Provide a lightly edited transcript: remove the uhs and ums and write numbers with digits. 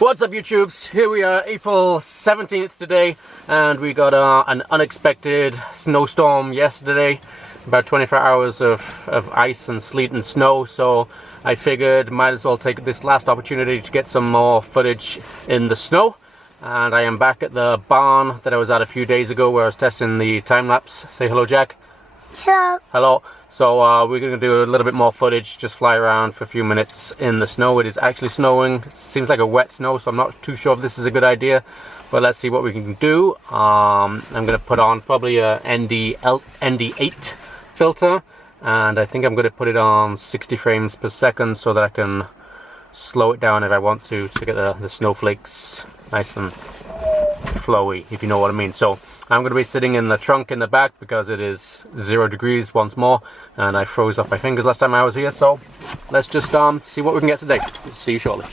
What's up, YouTubes? Here we are, April 17th today, and we got an unexpected snowstorm yesterday. About 24 hours of ice and sleet and snow, so I figured might as well take this last opportunity to get some more footage in the snow. And I am back at the barn that I was at a few days ago where I was testing the time-lapse. Say hello, Jack. Hello. Hello. So we're going to do a little bit more footage, just fly around for a few minutes in the snow. It is actually snowing. It seems like a wet snow, so I'm not too sure if this is a good idea, but let's see what we can do. I'm going to put on probably a ND8 filter, and I think I'm going to put it on 60 frames per second so that I can slow it down if I want to get the snowflakes nice and flowy, if you know what I mean. So I'm going to be sitting in the trunk in the back because it is 0 degrees once more, and I froze up my fingers last time I was here. So let's just see what we can get today. See you shortly.